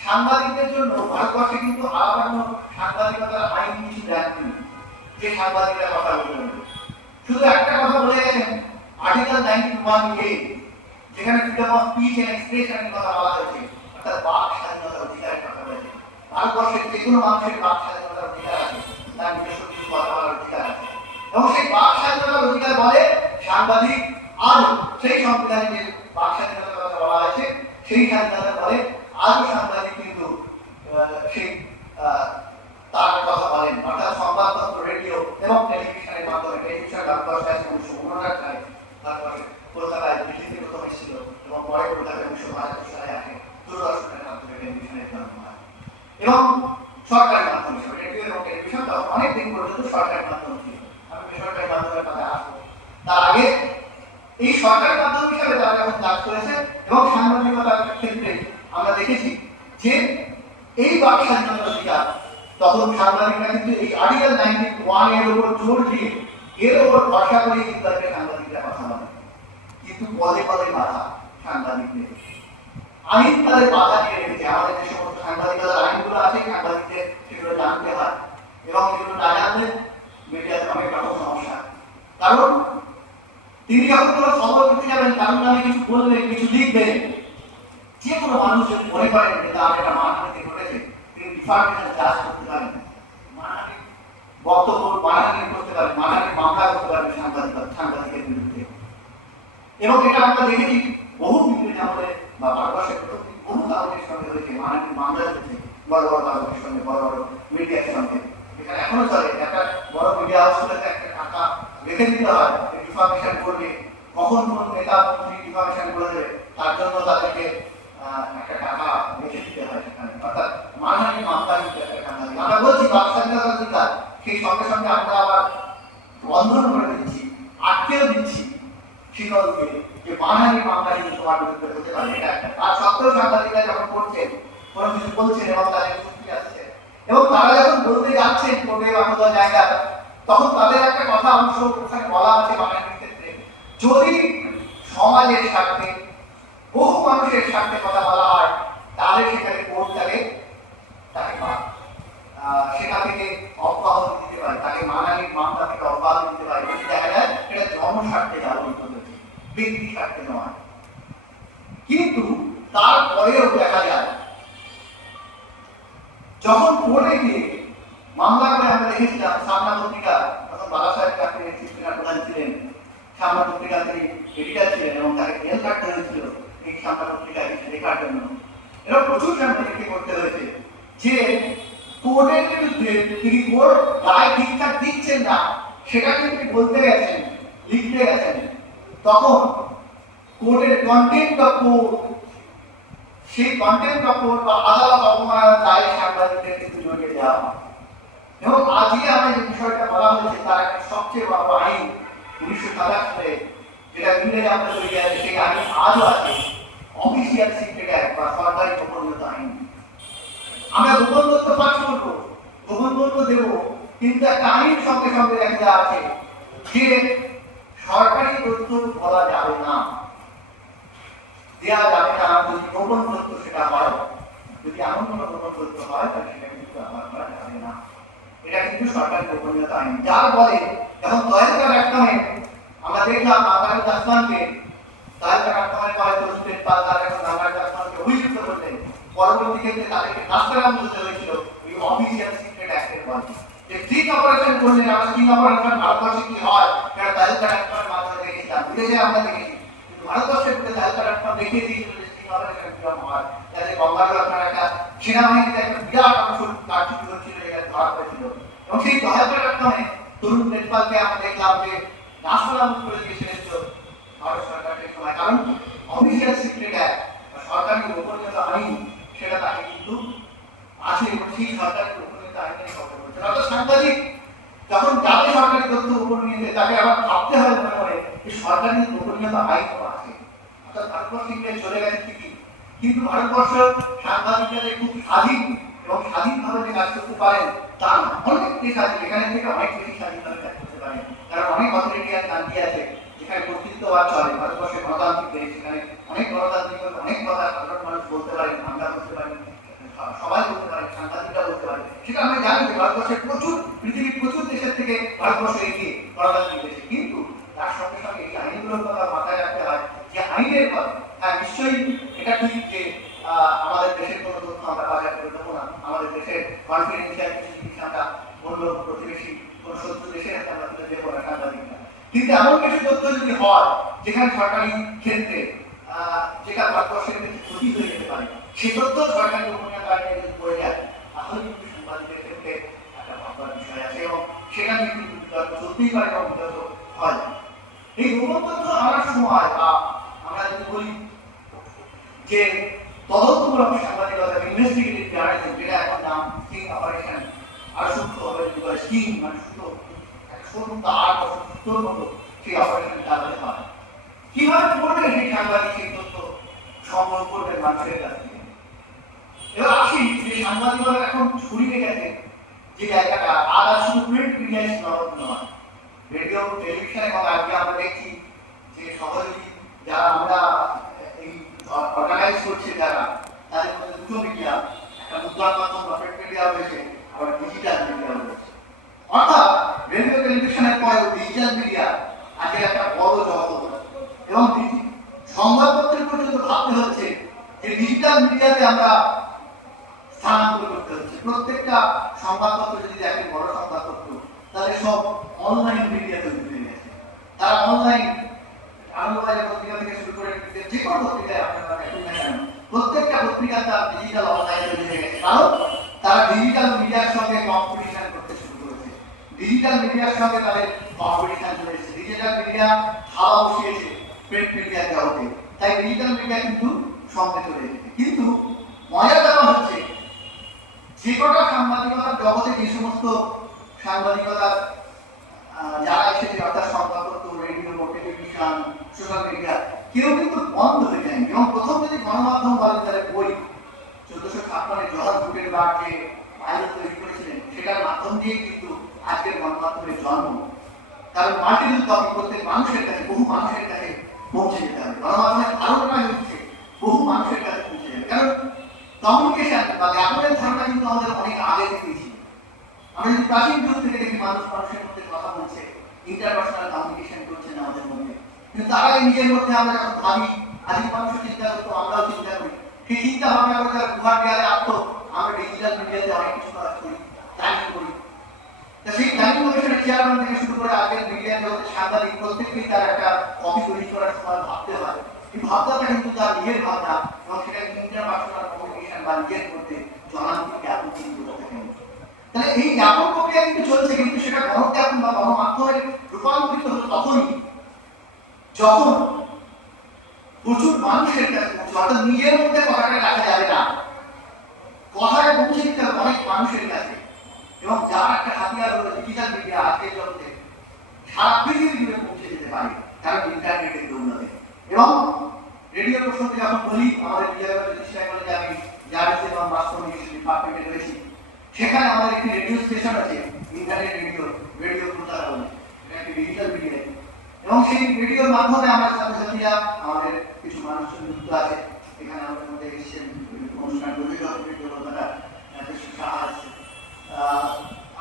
সাংবাদিকদের জন্য ভারতবর্ষে কিন্তু আলাদা কোনো সাংবাদিকতার আইন কিছু দেননি যে সাংবাদিকরা কথা বলবেন। শুধু একটা কথা বলে গেছেন, আর্টিকেল 91A, যেখানে ফ্রিডম অফ স্পিচ এন্ড এক্সপ্রেশনের কথা বলা হয়েছে, অর্থাৎ বাক স্বাধীনতার অধিকারের কথা বলেছে। ভারতবর্ষের যে কোনো মানুষের বাক স্বাধীনতার অধিকার আছে, তার নিজস্ব কিছু কথা বলার অধিকার আছে। এবং সেই বাক স্বাধীনতার অধিকার বলে সাংবাদিক আজও সেই সংবিধানে যে বাক স্বাধীনতার কথা বলা হয়েছে, সেই স্বাধীনতা বলে আজও সাংবাদিক কিন্তু সেই তার কথা বলেন। অর্থাৎ সংবাদপত্র, রেডিও এবং টেলিভিশনের মাধ্যমে, টেলিভিশন ভারতবর্ষে 1959 সালে ভারতবর্ষে কলকাতায়, দিল্লিতে প্রথম এসেছিল এবং পরে কলকাতায় 1972 সালে আসে দূরদর্শনের মাধ্যমে টেলিভিশনের জন্ম হয়। এবং সরকারি মাধ্যম হিসেবে রেডিও এবং টেলিভিশন তখন অনেক দিন পর্যন্ত সরকারি মাধ্যম ছিল। আমি বেসরকারি মাধ্যমের কথা আসবো। তার আগে এই সরকারি মাধ্যম হিসাবে তারা যখন কাজ করেছে এবং সাংবাদিকতার ক্ষেত্রে আমরা দেখেছি যে এই বাক স্বাধীনতার অধিকার তখন সাংবাদিকরা কিন্তু এই আর্টিকেল 91 এর উপর জোর দিয়ে এর উপর ভরসা করে কিন্তু সাংবাদিকরা কথা বলে। কিন্তু পদে পদে বাধা সাংবাদিকদের, আইন তাদের বাধা দিয়ে রেখেছে। আমাদের যে সমস্ত সাংবাদিকতার আইনগুলো আছে, সাংবাদিকদের সেগুলো জানতে হয় এবং সেগুলো না জানলে মিডিয়াতে অনেক রকম সমস্যা। কারণ তিনি যখন কোনো খবর দিতে যাবেন, কারণ নামে কিছু বলবেন, কিছু লিখবেন, যে কোনো মানুষ যদি মনে করেন যে তার একটা মানহানি ঘটেছে, তিনি ডিফার্মেশন চার্জ করতে পারেন, মানহানি বক্তব্য মানহানি করতে পারেন, মানহানি মামলা করতে পারেন সাংবাদিকের বিরুদ্ধে। এবং এটা আমরা দেখেছি বহু বিভিন্ন আমলে বা ভারতবর্ষের বহু কারণের সঙ্গে হয়েছে, মানহানি মামলা হয়েছে বড় বড় কারণের সঙ্গে, বড় বড় মিডিয়ার সঙ্গে। এখানে এখনো চলে, একটা বড় মিডিয়া হাউসগুলোতে একটা টাকা রেখে দিতে হয় ডিফার্মেশন করবে, কখন কোন নেতা মন্ত্রী ডিফার্মেশন করে দেবে তার জন্য তাদেরকে একটা টাকা রেখে দিতে হয় সেখানে। অর্থাৎ মানহানি মামলা দিতে একটা টাকা। আমরা বলছি বাক স্বাধীনতার অধিকার, সেই সঙ্গে সঙ্গে আমরা আবার বন্ধন করে দিচ্ছি, আটকেও দিচ্ছি শিকলকে, যে মানহানি মামলা কিন্তু তোমার বিরুদ্ধে হতে পারে। এটা একটা তার সত্ত্বেও সাংবাদিকরা যখন করছেন, কোনো কিছু বলছেন এবং তাদের চুক্তি আসছে, এবং তারা যখন বলতে যাচ্ছেন কোর্টে বা কোনো জায়গায়, তখন তাদের একটা কথা অংশ ওখানে বলা আছে মানহানির ক্ষেত্রে, যদি সমাজের স্বার্থে বহু মানুষের স্বার্থে কথা বলা হয়, তাহলে সেখানে কোর্ট তাকে সেটা থেকে অব্যাহতি দিতে পারে, তাকে মানহানির মামলা থেকে অব্যাহতি দিতে পারে। যদি দেখা যায় এটা জনস্বার্থে আলোচিত হয়েছে, ব্যক্তি স্বার্থে নয়। কিন্তু তারপরেও দেখা যায় যখন কোর্টে গিয়ে মামলা করে, আমরা দেখেছিলাম সামনা পত্রিকা, তখন বালা সাহেব চাকরি প্রধান ছিলেন, সামনা পত্রিকা তিনি এডিটার ছিলেন এবং তাকে জেল কাটতে হয়েছিল এই সামনা পত্রিকা লেখার জন্য। এরা প্রচুর সাংবাদিককে করতে হয়েছে যে কোর্টের বিরুদ্ধে তিনি কোর্ট রায় ঠিকঠাক দিচ্ছেন না, সেটা কিন্তু বলতে গেছেন, লিখতে গেছেন, তখন কোর্টের কন্টেম্প্ট অফ কোর্ট, সেই কন্টেম্প্ট অফ কোর্ট বা আদালত অবমাননার দায়ে সাংবাদিকদের কিন্তু জড়িয়ে দেওয়া হয়। এবং আজকে আমরা যে বিষয়টা বলা হয়েছে তার একটা সবচেয়ে বড় আইন 1927 সালে, যেটা ইংরেজি আমরা তৈরি আছে, সেই আইন আজও আছে, অফিসিয়াল সিক্রেট অ্যাক্ট বা সরকারি গোপনীয়তা আইন। আমরা গোপন তথ্য পাঠ করবো, গোপন তথ্য দেব, কিন্তু একটা আইন সঙ্গে সঙ্গে দেখা আছে যে সরকারি তথ্য বলা যাবে না, দেওয়া যাবে না, যদি গোপন তথ্য সেটা হয়, যদি এমন কোনো গোপন তথ্য হয় তাহলে সেটা কিন্তু ব্যবহার করা যাবে না। এটা কিন্তু সরকারি গোপনীয়তা আইন, যার বলে যখন দয়ালকার একদমে আমরা দেখলাম বাংলাদেশ আসমানকে, দয়ালকার একদমের পরে তরুণদের পাল তার এখন বাংলাদেশ আসমানকে অভিযুক্ত করলেন, পরবর্তী ক্ষেত্রে তাদেরকে কাস্টারাম বলতে হয়েছিল এই অফিসিয়াল সিক্রেট অ্যাক্টের বলে, যে স্টিং অপারেশন করলেন। আমরা স্টিং অপারেশন ভারতবর্ষে কি হয় সেটা দয়ালকার একদমের মাধ্যমে দেখেছিলাম, বিদেশে আমরা দেখেছি, কিন্তু ভারতবর্ষের মধ্যে দয়ালকার একদম দেখিয়ে দিয়েছিল যে স্টিং অপারেশন কিরকম হয়। যাতে বঙ্গালী আপনার একটা সেনাবাহিনীতে একটা বিরাট অংশ কার্যকরী হচ্ছিল, এটা ধরা হয়েছিল। এবং সেই দয়ালকার একদমে তরুণ নেটপালকে আমরা দেখলাম যে রাষ্ট্রনামত করে দিয়েছিলেন ভারত সরকারের সময়, কারণ অফিসিয়াল সিক্রেট অ্যাক্ট বা সরকারি গোপনীয়তা আইন সেটা তাকে কিন্তু আছে, এবং সেই সরকারি গোপনীয়তা আইনের কথা বলছে। অর্থাৎ সাংবাদিক যখন যাবে সরকারি তথ্য গোপনীয়তা, তাকে আবার ভাবতে হয় মনে করে যে সরকারি গোপনীয়তা আইন তো আছে। অর্থাৎ ভারতবর্ষ ইংরেজ চলে গেছে ঠিকই, কিন্তু ভারতবর্ষ সাংবাদিকরা যে খুব স্বাধীন এবং স্বাধীনভাবে যে কাজ করতে পারেন তা না, অনেক দেশ আছে যেখানে থেকে অনেক বেশি স্বাধীনভাবে কাজ করতে পারেন, কারণ অনেক অথরিটিয়ান কান্ট্রি আছে যেখানে কর্তৃত্ববাদ চলে। ভারতবর্ষে গণতান্ত্রিক দেশ, সেখানে অনেক গণতান্ত্রিক অনেক কথা সাধারণ মানুষ বলতে পারেন, আমরা বলতে পারি, সবাই বলতে পারে, সাংবাদিকরা বলতে পারে। সেটা আমরা জানি যে ভারতবর্ষের প্রচুর, পৃথিবীর প্রচুর দেশের থেকে ভারতবর্ষ এগিয়ে গণতান্ত্রিক দেশে, কিন্তু তার সঙ্গে সঙ্গে এই আইনগুলোর কথা মাথায় রাখতে হয় যে আইনের কথা। হ্যাঁ, নিশ্চয়ই এটা ঠিক যে আমাদের দেশের কোনো তথ্য আমরা বাজার করে দেবো না, আমাদের দেশের কনফিডেন্সিয়াল কিছু জিনিস আমরা বললো প্রতিবেশী কোনো শত্রু দেশের হাতে আমরা তুলে দেবো না সাংবাদিকরা। কিন্তু এমন কিছু তথ্য যদি হয় যেখানে সরকারি ক্ষেত্রে যেটা ভারতবর্ষের কিছু ক্ষতি হয়ে যেতে পারে, সে তথ্য সরকারি গোপনীয়তা আইনে যদি পড়ে যায়, তাহলে কিন্তু সাংবাদিকের ক্ষেত্রে একটা ভাববার বিষয় আছে, এবং সেটা নিয়ে কিন্তু বিতর্ক চলতেই পারে এবং বিতর্ক হয়। এই গোপন তথ্য আনার সময় বা আমরা যদি বলি যে তদন্তমূলক সাংবাদিকতা, ইনভেস্টিগেটিভ জার্নালিজম, যেটা এখন নাম স্টিং অপারেশন, আর সূক্ষ্মভাবে স্টিং মানে শুধু তার সূত্র মতো সেই অপারেশন চালাতে হয়। কিভাবে করবে সেই সাংবাদিক সেই তথ্য সংগ্রহ করবে মানুষের কাছ থেকে? এবার আসি যে সাংবাদিকতা এখন ছড়িয়ে গেছে যে জায়গাটা, আর শুধু প্রিন্ট মিডিয়ায় সীমাবদ্ধ নয়, রেডিও, টেলিভিশন, এবং আজকে আমরা দেখছি যে সহযোগী যারা আমরা এই অর্গানাইজ করছে যারা, তাদের মধ্যে দুটো মিডিয়া, একটা মুদ্রার মাধ্যম বা প্রিন্ট মিডিয়া রয়েছে, আবার ডিজিটাল মিডিয়া রয়েছে। অর্থাৎ রেডিও টেলিভিশনের পরেও ডিজিটাল মিডিয়া আজকে একটা বড় জগৎ, এবং সংবাদপত্রের পর্যন্ত ভাবতে হচ্ছে যে ডিজিটাল মিডিয়াতে আমরা স্থানান্তর করতে হচ্ছে। প্রত্যেকটা সংবাদপত্র যদি দেখেন, বড় সংবাদপত্র, তাহলে সব অনলাইন মিডিয়া তৈরি হয়ে গেছে। তারা অনলাইন, আনন্দবাজার পত্রিকা থেকে শুরু করে যে কোনো পত্রিকায় আপনারা দেখুন না কেন, প্রত্যেকটা পত্রিকা তার ডিজিটাল অনলাইন তৈরি হয়ে গেছে। কারণ তারা ডিজিটাল মিডিয়ার সঙ্গে কম্পিটিশন করতে শুরু করেছে। ডিজিটাল মিডিয়ার সঙ্গে তাদের কম্পিটিশন চলে এসেছে। ডিজিটাল মিডিয়া হাওয়া বসিয়েছে প্রিন্ট মিডিয়ার জগতে, তাই ডিজিটাল মিডিয়া কিন্তু সঙ্গে চলে এসেছে। কিন্তু মজার ব্যাপার হচ্ছে, যে কটা সাংবাদিকতার জগতে যে সমস্ত সাংবাদিকতার যারা এসেছে, অর্থাৎ সংবাদপত্র, রেডিও, টেলিভিশন, সোশ্যাল মিডিয়া, কেউ কিন্তু বন্ধ হয়ে যায়নি। এবং প্রথম যদি গণমাধ্যম বলেন, তাহলে বই 1456 জর্জ গুটেনবার্গ যে বাইরে তৈরি করেছিলেন, সেটার মাধ্যম দিয়ে কিন্তু আজকের গণমাধ্যমের জন্ম। কারণ মাল্টিপল টপিক প্রত্যেক মানুষের কাছে, বহু মানুষের কাছে পৌঁছে যেতে হবে। গণমাধ্যমের ধারণাটা হচ্ছে বহু মানুষের কাছে পৌঁছে যাবে। কারণ কমিউনিকেশন বা জ্ঞাপনের ধারণা কিন্তু আমাদের অনেক আগে থেকেই ছিল। আমরা যদি প্রাচীন যুগ থেকে দেখি, মানুষ মানুষের মধ্যে কথা বলছে, ইন্টারপার্সোনাল কমিউনিকেশন করছেন আমাদের মধ্যে। কিন্তু তার আগে নিজের মধ্যে আমরা যখন ভাবি, আজকে মানুষ চিন্তা করতো, আমরাও চিন্তা করি, সেই চিন্তা ভাবনা করে যারা গুহার দেয়ালে আঁকতো, আমরা ডিজিটাল মিডিয়াতে অনেক কিছু কাজ করি, প্ল্যানিং করি। সেই প্ল্যানিং কমিশনের চেয়ারম্যান থেকে শুরু করে আগের মিডিয়া জগতের সাংবাদিক প্রত্যেককেই তার একটা কপি তৈরি করার সময় ভাবতে হয়। এই ভাবনাটা কিন্তু তার নিজের ভাবনা, এবং সেটা ইন্টারপার্সোনাল কমিউনিকেশন বা নিজের মধ্যে জনান্তরিক জ্ঞাপন কিন্তু থাকেন। তাহলে এই জ্ঞাপন প্রক্রিয়া কিন্তু চলছে, কিন্তু সেটা গণজ্ঞাপন বা গণমাধ্যমে রূপান্তরিত হলো তখনই যখন প্রচুর মানুষের কাছে পৌঁছে। অর্থাৎ নিজের মধ্যে কথাটা রাখা যাবে না, কথাটা পৌঁছে দিতে হবে অনেক মানুষের কাছে। এবং যার একটা হাতিয়ার হলো ডিজিটাল মিডিয়া, আজকের জগতে সারা পৃথিবী জুড়ে পৌঁছে যেতে পারে, কারণ ইন্টারনেটের দৌলতে। এবং রেডিও প্রসঙ্গে যখন বলি, আমাদের বিজয়বাড়ি চেষ্টা করে যে আমি জার্নালিজম এবং মাস কমিউনিকেশন ডিপার্টমেন্টে রয়েছি, সেখানে আমাদের একটি রেডিও স্টেশন আছে, ইন্টারনেট রেডিও, রেডিও প্রচার বলে, এটা একটি ডিজিটাল মিডিয়া। এবং সেই রেডিওর মাধ্যমে আমরা ছাত্রছাত্রীরা, আমাদের কিছু মানুষ যুক্ত আছে, এখানে আমাদের মধ্যে এসেছেন অনুষ্ঠান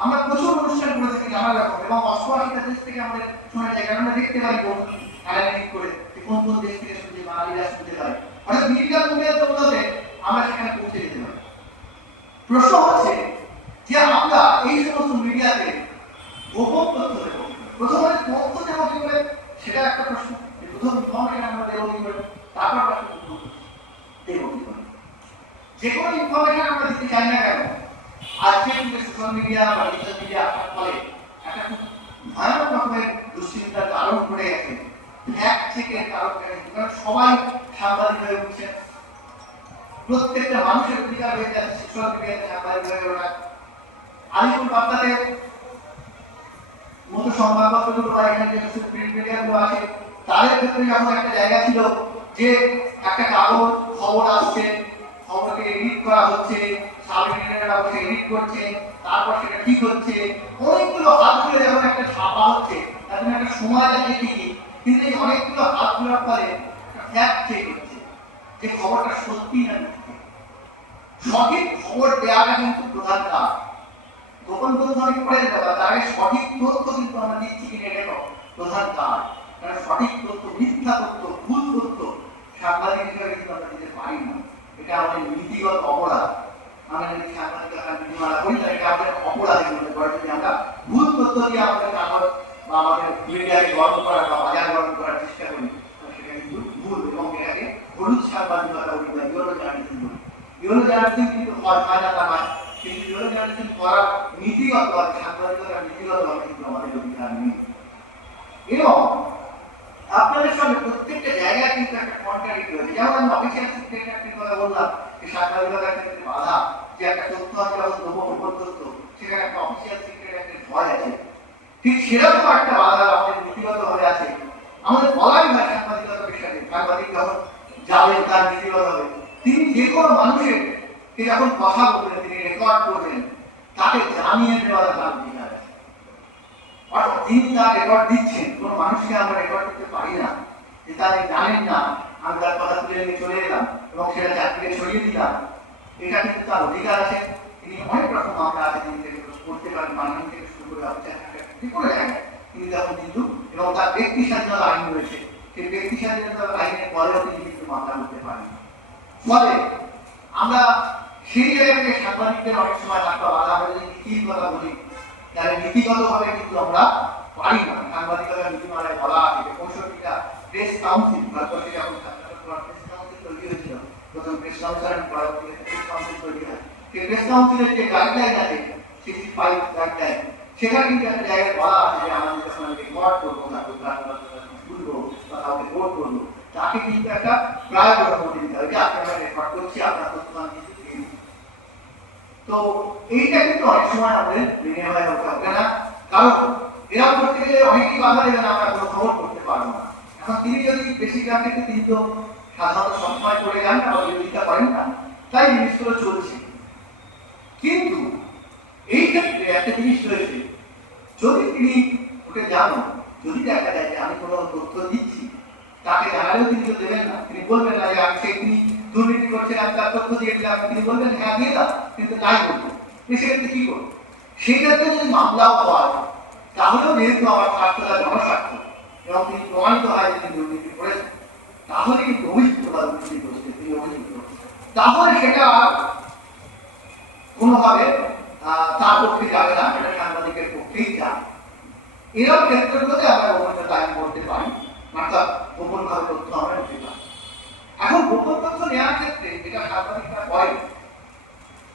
আমরা প্রচুর অনুষ্ঠান করে থাকি নানা রকম, এবং 88টা দেশ থেকে আমাদের শোনা যায়। কারণ আমরা দেখতে পাই অ্যানালাইসিস করে কোন কোন দেশ থেকে শুনছে, বাঙালিরা শুনতে পারে। অর্থাৎ ডিজিটাল মিডিয়ার দৌলতে আমরা সেখানে পৌঁছে যেতে পারি। প্রশ্ন হচ্ছে যে আমরা এই সমস্ত মিডিয়াতে গোপন তথ্য দেব, প্রথমে তথ্য দেব কি করে, সেটা একটা প্রশ্ন। প্রথম ইনফরমেশন আমরা দেব কি করে, তারপর আমরা দেব কি করে। যে কোনো ইনফরমেশন আমরা দিতে চাই না কেন, আজকে কিন্তু সোশ্যাল মিডিয়া বা ডিজিটাল মিডিয়া আসার ফলে একটা খুব ভয়ানক রকমের দুশ্চিন্তার কারণ ঘটে গেছে, ফ্যাক্ট চেকের কারণ ঘটে গেছে। কারণ সবাই সাংবাদিক হয়ে উঠছে, প্রত্যেকটা মানুষের অধিকার হয়ে যাচ্ছে সোশ্যাল মিডিয়াতে সাংবাদিক হয়ে ওঠা। আলিপুর বার্তাতে মতো সংবাদপত্রগুলো বা এখানে যে প্রিন্ট মিডিয়াগুলো আছে, তাদের ক্ষেত্রে যখন একটা জায়গা ছিল যে একটা কাগজ খবর আসছে, খবরকে এডিট করা হচ্ছে, সাবএডিটররা বসে এডিট করছে, তারপর সেটা ঠিক হচ্ছে, অনেকগুলো হাত ধরে যখন একটা ছাপা হচ্ছে, তার জন্য একটা সময় লাগে ঠিকই, কিন্তু এই অনেকগুলো হাত ধরার ফলে একটা ফ্যাক্ট চেক হচ্ছে যে খবরটা সত্যি না মিথ্যে। সঠিক খবর দেওয়াটা কিন্তু প্রধান কাজ। গোপন তথ্য অনেক পড়ে যাবে, তার আগে সঠিক তথ্য কিন্তু আমরা দিচ্ছি কিনা এটা প্রধান কাজ। কারণ সঠিক তথ্য, মিথ্যা তথ্য, ভুল তথ্য সাংবাদিক হিসেবে কিন্তু আমরা দিতে পারি না। এটা আমাদের নীতিগত অপরাধ। আমরা যদি সাংবাদিকতা নীতিমালা করি, তাহলে এটা আমাদের অপরাধের মধ্যে পড়ে। যদি আমরা ভুল তথ্য দিয়ে আমাদের কাগজ বা আমাদের মিডিয়াকে গরম করা বা বাজার গরম করার চেষ্টা করি, সেটা কিন্তু ভুল। এবং এটাকে হলুদ সাংবাদিকতা বলি বা ইউরো জার্নালিজম বলি। ইউরো জার্নালিজম কিন্তু হয় না তা নয়, কিন্তু ইউরো জার্নালিজম করার নীতিগতভাবে, সাংবাদিকতার নীতিগতভাবে কিন্তু আমাদের অধিকার নেই। এবং আপনাদের সঙ্গে প্রত্যেকটা জায়গায় কিন্তু একটা কন্ট্রাডিক্ট রয়েছে। যেমন আমি অফিসিয়াল সিক্রেটারির কথা বললাম, যে সাংবাদিকতার ক্ষেত্রে বাধা, যে একটা তথ্য আমি যখন দেবো গোপন তথ্য, সেখানে একটা অফিসিয়াল সিক্রেটারির ভয় আছে। ঠিক সেরকম একটা বাধা আমাদের নীতিগতভাবে আছে। আমাদের বলাই হয় সাংবাদিকতার বিষয়ে, সাংবাদিক যখন যাবেন তার নীতিগত হবে, তিনি যে কোনো মানুষের কে যখন কথা বলবেন, তিনি রেকর্ড করবেন, তাকে জানিয়ে দেওয়ার তার অধিকার আছে। অর্থাৎ তিনি তার রেকর্ড দিচ্ছেন, কোনো মানুষকে আমরা রেকর্ড করতে পারি না, যে তারা জানেন না, আমি তার কথা তুলে নিয়ে চলে এলাম এবং সেটা চাকরিকে ছড়িয়ে দিলাম, এটা কিন্তু তার অধিকার আছে। তিনি অনেক রকম মামলা আছে, তিনি করতে পারেন, মাননীয় থেকে শুরু করে যে কোনো জায়গায় তিনি যখন কিন্তু এবং তার ব্যক্তি স্বাধীনতা আইন রয়েছে, সেই ব্যক্তি স্বাধীনতার আইনের পরেও তিনি কিন্তু মামলা করতে পারেন। ফলে আমরা সেই জায়গাকে সাংবাদিকদের অনেক সময় থাকতে হবে। আমরা যদি নীতির কথা বলি তাহলে নীতিগতভাবে কিন্তু আমরা পারি না। সাংবাদিকতা নীতিমালায় বলা আছে যে 65টা প্রেস কাউন্সিল, ভারতবর্ষে যখন প্রেস কাউন্সিল তৈরি হয়েছিল, প্রথম প্রেস কাউন্সিল পরবর্তীতে প্রেস কাউন্সিল তৈরি হয়, সেই প্রেস কাউন্সিলের যে গাইডলাইন আছে 65 গাইডলাইন, সেখানে কিন্তু একটা জায়গায় বলা আছে যে আমাদের যখন রেকর্ড করবো না শুনবো বা কাউকে ভোট করবো, তাকে কিন্তু একটা প্রায় অনুমতি দিতে হবে যে আপনারা রেকর্ড করছি, আপনার তথ্য কিছু দিন। তো এইটা কিন্তু অনেক সময় আমাদের মেনে হয়ে হবে না, কারণ এরা করতে গেলে অনেকেই বাধা দেবেন, আমরা কোনো খবর করতে পারবো না। এখন তিনি যদি বেশি গ্রাম থেকে তিনি তো সাধারণত সবসময় করে যান না বা বিরোধিতা করেন না, তাই জিনিসগুলো চলছে। কিন্তু এই ক্ষেত্রে একটা জিনিস রয়েছে, যদি তিনি ওকে জানো, যদি দেখা যায় যে আমি কোনো তথ্য দিচ্ছি, তাকে জানালেও তিনি তো দেবেন না, তিনি বলবেন না যে আমি সেই তিনি দুর্নীতি করছেন আমি তার তথ্য দিয়ে দিলাম, তিনি বলবেন হ্যাঁ দিয়ে দাও, কিন্তু তাই বলবো সেক্ষেত্রে কি করবো? সেই ক্ষেত্রে যদি মামলাও হয় তাহলেও যেহেতু আমার স্বার্থটা জনস্বার্থ এবং তিনি প্রমাণিত হয় যে তিনি দুর্নীতি করেছেন, তাহলে কিন্তু অভিযুক্ত বা দুর্নীতি করছে তিনি অভিযুক্ত, তাহলে সেটা কোনোভাবে তার পক্ষে যাবে না, সেটা সাংবাদিকের পক্ষেই যাবে। এরকম ক্ষেত্রগুলোতে আমরা গোপনীয়তা আইন করতে পারি, অর্থাৎ গোপন ভাবে তথ্য আমরা নিতে পারি। এখন গোপন তথ্য নেওয়ার ক্ষেত্রে যেটা সাংবাদিকরা করে,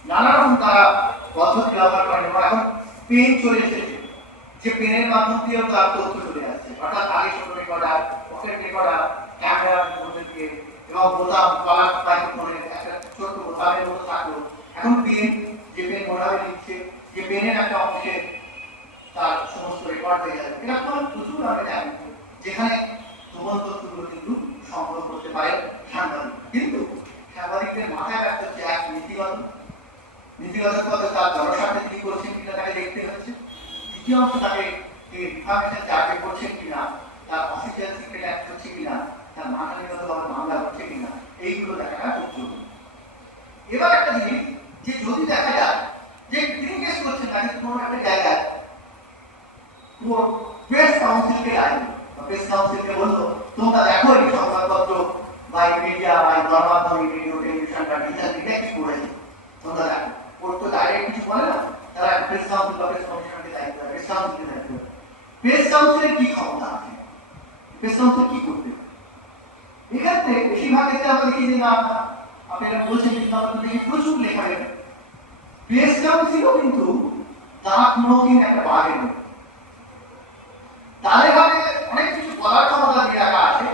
নানা রকম তারা পদ্ধতি ব্যবহার করেন। এখন পেন চলে এসেছে, যে পেনের মাধ্যম দিয়েও তার তথ্য চলে আসছে, অর্থাৎ আগে ছোট রেকর্ডার, পকেট রেকর্ডার, ক্যামেরার মধ্যে দিয়ে এবং বোতাম কলার মাইক্রোফোনের একটা ছোট বোতামের মতো থাকলো, এখন পেন, যে পেন মোড়াবে নিচ্ছে, যে পেনের একটা অংশে তার সমস্ত রেকর্ড হয়ে যাবে। এরকম প্রচুর আমরা জানি যেখানে গোপন তথ্যগুলো কিন্তু সংগ্রহ করতে পারে সাংবাদিক। কিন্তু সাংবাদিকদের মাথায় রাখতে হচ্ছে এক নীতিগত পথে তার জনস্বার্থে কি করছেন কিনা তাকে দেখতে হচ্ছে, দ্বিতীয় অংশ তাকে ইনফরমেশন চার্জে করছেন কিনা, তার অফিসিয়াল সিক্রেট অ্যাক্ট হচ্ছে কিনা, তার মানহানিগতভাবে মামলা হচ্ছে কিনা, এইগুলো দেখাটা খুব জরুরি। এবার একটা জিনিস, যে যদি দেখা যায় যে তিনি কেস করছেন না, কিন্তু কোনো একটা জায়গায় প্রেস কাউন্সিলকে ডাকলো, প্রেস কাউন্সিলকে বললো তোমরা দেখো এই সংবাদপত্র বা মিডিয়া বা গণমাধ্যম, রেডিও, টেলিভিশন বা ডিজিটাল মিডিয়া কি করেছে, তোমরা দেখো। ওর তো ডাইরেক্ট কিছু বলে না, তারা প্রেস কাউন্সিল বা প্রেস কমিশনকে দায়িত্ব দেয়, প্রেস কাউন্সিলকে দায়িত্ব দেয়। প্রেস কাউন্সিলের কি ক্ষমতা আছে, প্রেস কাউন্সিল কি করতে পারে? এক্ষেত্রে বেশিরভাগ ক্ষেত্রে আমরা দেখি যে না, আপনারা বলছেন কিন্তু আমরা দেখি প্রচুর লেখা লেখা প্রেস কাউন্সিলও কিন্তু তারা কোনোদিন একটা বাড়ে না, তাদের ভাবে অনেক কিছু বলার ক্ষমতা দিয়ে রাখা আছে,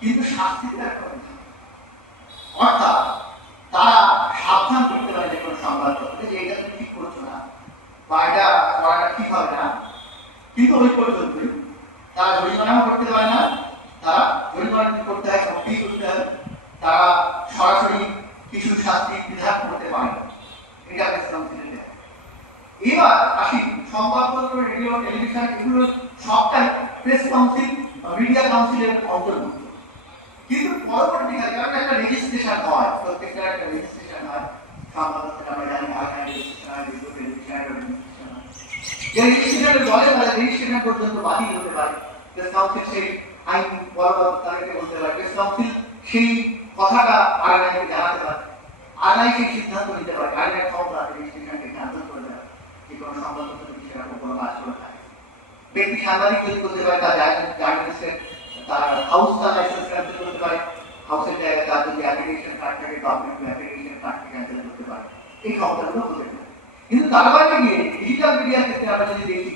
কিন্তু শাস্তি দেওয়ার ক্ষমতা, অর্থাৎ তারা সাবধান করতে পারে যে কোনো সংবাদপত্রে যে এটা তুমি ঠিক করছো না বা এটা করাটা ঠিক হবে না, কিন্তু ওই পর্যন্তই। তারা জরিমানাও করতে পারে না, তারা জরিমানা করতে হয় সবটি করতে হবে, তারা সরাসরি কিছু শাস্তি বিধান করতে পারে না, এটা প্রেস কাউন্সিলের দেয়। এবার আসি সংবাদপত্র, রেডিও, টেলিভিশন, এগুলো সবটাই প্রেস কাউন্সিল বা মিডিয়া কাউন্সিলের অন্তর্ভুক্ত। কিন্তু পরবর্তীকালে কারণ একটা রেজিস্ট্রেশন হয়, প্রত্যেকটা একটা রেজিস্ট্রেশন হয়, সংবাদপত্রে আমরা জানি আইন রেজিস্ট্রেশন হয়, রেডিও, টেলিভিশনের রেজিস্ট্রেশন হয়। যে রেজিস্ট্রেশনের বলে তাহলে রেজিস্ট্রেশন পর্যন্ত বাতিল হতে পারে, প্রেস কাউন্সিল সেই আইন তাদেরকে বলতে পারে, প্রেস কাউন্সিল সেই কথাটা আইনকে জানাতে পারে, আইন সেই সিদ্ধান্ত নিতে পারে, আইনের ক্ষমতা রেজিস্ট্রেশনকে ক্যান্সেল করে দেয় যে কোনো সংবাদপত্র যদি সেরকম কোনো কাজ করে থাকে। ব্যক্তি সাংবাদিক যদি করতে পারে, তার জার্নালিস্টের তার হাউস তার লাইসেন্স ক্যান্সেল করতে পারে, হাউসের জায়গায় তার যদি অ্যাপ্লিকেশন কার্ড থাকে গভর্নমেন্ট অ্যাপ্লিকেশন কার্ডকে ক্যান্সেল করতে পারে, এই ক্ষমতাগুলো হতে পারে। কিন্তু তার বাইরে গিয়ে ডিজিটাল মিডিয়ার ক্ষেত্রে আমরা যদি দেখি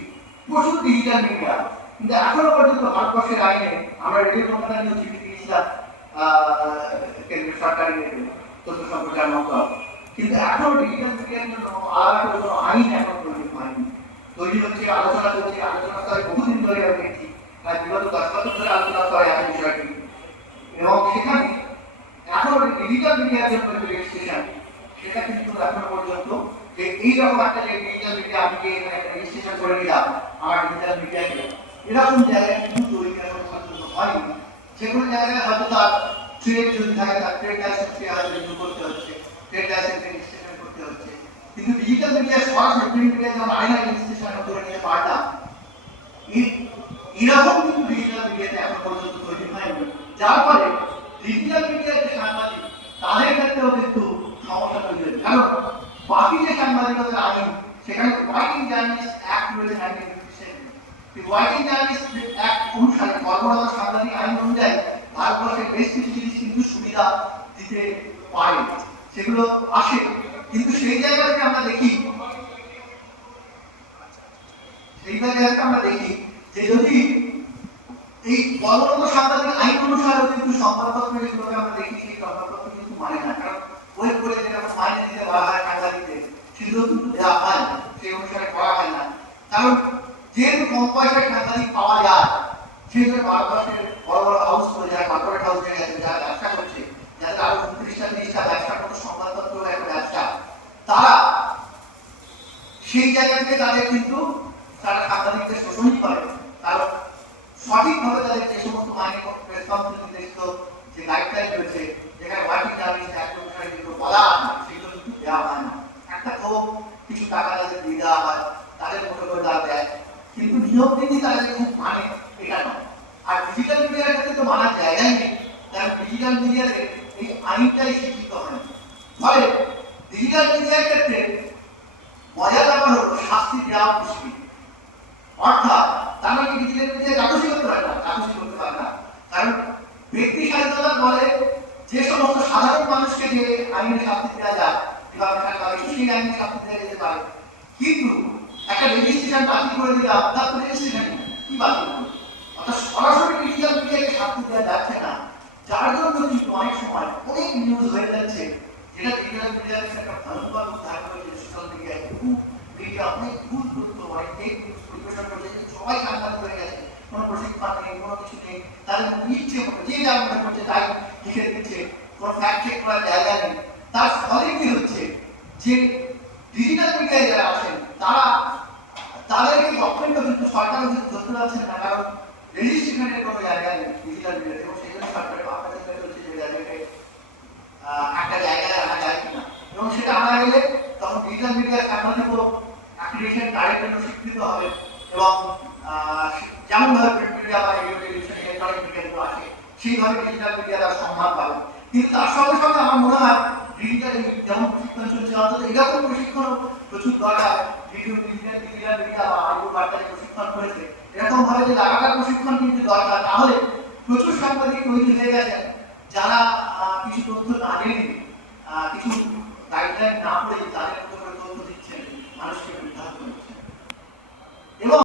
প্রচুর ডিজিটাল মিডিয়া, কিন্তু এখনো পর্যন্ত ভারতবর্ষের আইনে আমরা রেডিও কোম্পানি নিয়ে চিঠি দিয়েছিলাম কেন্দ্রীয় সরকারি তথ্য সম্প্রচার মন্ত্রক, কিন্তু এখনো ডিজিটাল মিডিয়ার জন্য আলাদা করে কোনো আইন এখন তৈরি হয়নি। তৈরি হচ্ছে, আলোচনা চলছে, আলোচনা স্তরে বহুদিন ধরে আমি দেখছি, প্রায় বিগত 10 বছর ধরে আলোচনা স্তরে আছে বিষয়টি, এবং সেখানে এখনো ডিজিটাল মিডিয়ার জন্য যে রেজিস্ট্রেশন, সেটা কিন্তু এখনো পর্যন্ত যে এইরকম একটা যে ডিজিটাল মিডিয়া আমি যে এখানে একটা রেজিস্ট্রেশন করে নিলাম আমার ডিজিটাল মিডিয়াকে, এরকম জায়গায় কিন্তু তৈরি এখন পর্যন্ত হয়নি। সেগুলো জায়গায় হয়তো তার ট্রেড যদি থাকে, তার ট্রেড লাইসেন্সকে হয়তো রিনিউ করতে হচ্ছে, ট্রেড লাইসেন্স রেজিস্ট্রেশন করতে হচ্ছে। কিন্তু ডিজিটাল মিডিয়া সরাসরি প্রিন্ট মিডিয়া যেমন আইন রেজিস্ট্রেশন করে নিতে পারতাম, এরকম কিন্তু ডিজিটাল মিডিয়াতে এখন পর্যন্ত তৈরি হয়নি, যার ফলে ডিজিটাল মিডিয়ার যে সাংবাদিক তাদের ক্ষেত্রেও কিন্তু সমস্যা তৈরি হয়েছে। কারণ বাকি যে সাংবাদিকতার আইন, সেখানে ওয়ার্কিং জার্নালিস্ট অ্যাক্ট রয়েছে 1957, ওয়ার্কিং জার্নালিস্ট অ্যাক্ট অনুসারে কর্মরত সাংবাদিক আইন অনুযায়ী ভারতবর্ষের বেশ কিছু জিনিস কিন্তু সুবিধা দিতে পারে, সেগুলো আসে। কিন্তু সেই জায়গা থেকে আমরা দেখি যে যদি এই কর্মরত সাংবাদিক আইন অনুসারে কিন্তু সংবাদপত্র যেগুলোকে আমরা দেখি সেই সংবাদপত্র কিন্তু মানে না, কারণ ওই করে যেরকম মাইনে দিতে বলা হয় সাংবাদিকদের সেগুলো কিন্তু দেওয়া হয় না, সেই অনুসারে করা হয় না। কারণ যেহেতু কম পয়সায় সাংবাদিক পাওয়া যায়, সেই জন্য ভারতবর্ষের বড় বড় হাউস করে যারা কর্পোরেট হাউস হয়ে গেছে, যারা ব্যবসা করছে, যাদের আরো 29টা ব্যবসা করতে সংবাদপত্র একটা ব্যবসা, তারা সেই জায়গা থেকে তাদের কিন্তু তারা সাংবাদিকদের শোষণই করে। কারণ সঠিকভাবে তাদের যে সমস্ত মাইনে প্রেস কাউন্সিল নির্দেশিত যে গাইডলাইন রয়েছে, যেখানে ওয়ার্কিং জার্নালিস্ট অ্যাক্ট অনুসারে যেগুলো বলা আছে সেগুলো কিন্তু দেওয়া হয় না। একটা খুব কিছু টাকা তাদের দিয়ে দেওয়া হয়, তাদের মতো করে তারা দেয়, কিন্তু নিয়ম নীতি তারা যে খুব মানে এটা নয়। আর ডিজিটাল মিডিয়ার ক্ষেত্রে তো মানার জায়গাই নেই, কারণ ডিজিটাল মিডিয়াতে এই আইনটাই শিক্ষিত হয়। ফলে ডিজিটাল মিডিয়ার ক্ষেত্রে মজার ব্যাপার হলো শাস্তি দেওয়া মুশকিল। অর্থাৎ তার মানে ডিজিটাল মিডিয়া চাকরি করতে পারে না, চাকরি করতে পারে না, কারণ ব্যক্তি স্বাধীনতা বলে যে সমস্ত সাধারণ মানুষকে যে আইনের শাস্তি দেওয়া যায়, বিভাগ সেই আইনের শাস্তি দেওয়া যেতে পারে। কিন্তু একটা রেজিস্ট্রেশন বাতিল করে দিলাম, তার তো রেজিস্ট্রেশন কি বাতিল করবে? অর্থাৎ সরাসরি ডিজিটাল মিডিয়াকে শাস্তি দেওয়া যাচ্ছে না, যার জন্য কিন্তু অনেক সময় অনেক নিউজ হয়ে যাচ্ছে, যেটা ডিজিটাল মিডিয়ার একটা ভয়ঙ্কর রূপ ধারণ করেছে। সোশ্যাল মিডিয়ায় খুব মিডিয়া অনেক ভুল তথ্য, অনেক ফেক নিউজ পরিবেশন করছে, সবাই সাংবাদিক হয়ে গেছে, কোনো প্রশিক্ষণ নেই, কোনো কিছু নেই, তাদের ইচ্ছে মতো যে যা মনে করছে তাই লিখে দিচ্ছে, কোনো ফ্যাক্ট চেক করার জায়গা নেই। তার ফলে কি হচ্ছে যে ডিজিটাল মিডিয়ায় যারা আছেন তাদেরকে গভর্নমেন্টও কিন্তু সরকারও কিন্তু ধরতে পারছেন না, কারণ রেজিস্ট্রেশনের কোনো জায়গা নেই ডিজিটাল মিডিয়াতে, এবং সেই জন্য সরকারের আপনার চেষ্টা চলছে যে তাদেরকে একটা জায়গায় আনা যায় কিনা, এবং সেটা আনা গেলে তখন ডিজিটাল মিডিয়ার সাংবাদিক অ্যাক্রিডিটেশন কার্ডের জন্য স্বীকৃত হবে, এবং যেমনভাবে প্রিন্ট মিডিয়া বা রেডিও টেলিভিশন ইলেকট্রনিক মিডিয়াগুলো আছে সেইভাবে ডিজিটাল মিডিয়া তার সম্মান পাবে। কিন্তু তার সঙ্গে সঙ্গে আমার মনে হয় ডিজিটাল যেমন প্রশিক্ষণ চলছে, অন্তত এরকম প্রশিক্ষণ প্রচুর দরকার। ডিজিটাল মিডিয়া বা আইও বার্তায় প্রশিক্ষণ করেছে, এরকম ভাবে যে লাগাতার প্রশিক্ষণ কিন্তু দরকার, তাহলে প্রচুর সাংবাদিক তৈরি হয়ে গেছে যারা কিছু তথ্য না জেনে কিছু গাইডলাইন না পড়ে তাদের